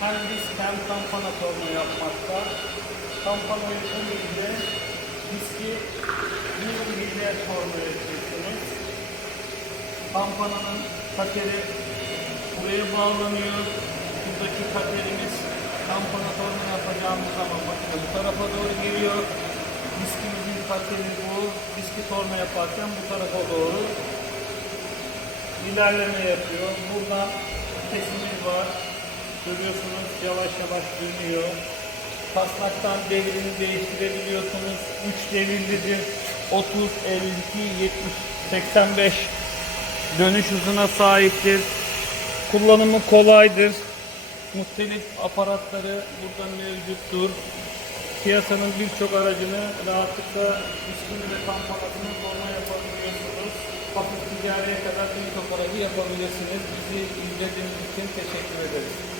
hem disk hem tampona torna yapmakta. Tamponayı bu milde, diski bir milde torna edeceksiniz. Tamponanın kateri buraya bağlanıyor. Buradaki katerimiz tampona torna yapacağımız zaman makine bu tarafa doğru giriyor. Diskimizin kateri bu. Diski torna yaparken bu tarafa doğru ilerleme yapıyor. Buradan kesimiz var. Görüyorsunuz yavaş yavaş dönüyor. Kasnaktan devrini değiştirebiliyorsunuz. 3 devirlidir. 30, 52, 70, 85 dönüş hızına sahiptir. Kullanımı kolaydır. Muhtelif aparatları burada mevcuttur. Piyasanın birçok aracını rahatlıkla üstünü ve tamponatını forma yapabiliyorsunuz. Hafif ticariye kadar birçok aracı yapabilirsiniz. Bizi izlediğiniz için teşekkür ederiz.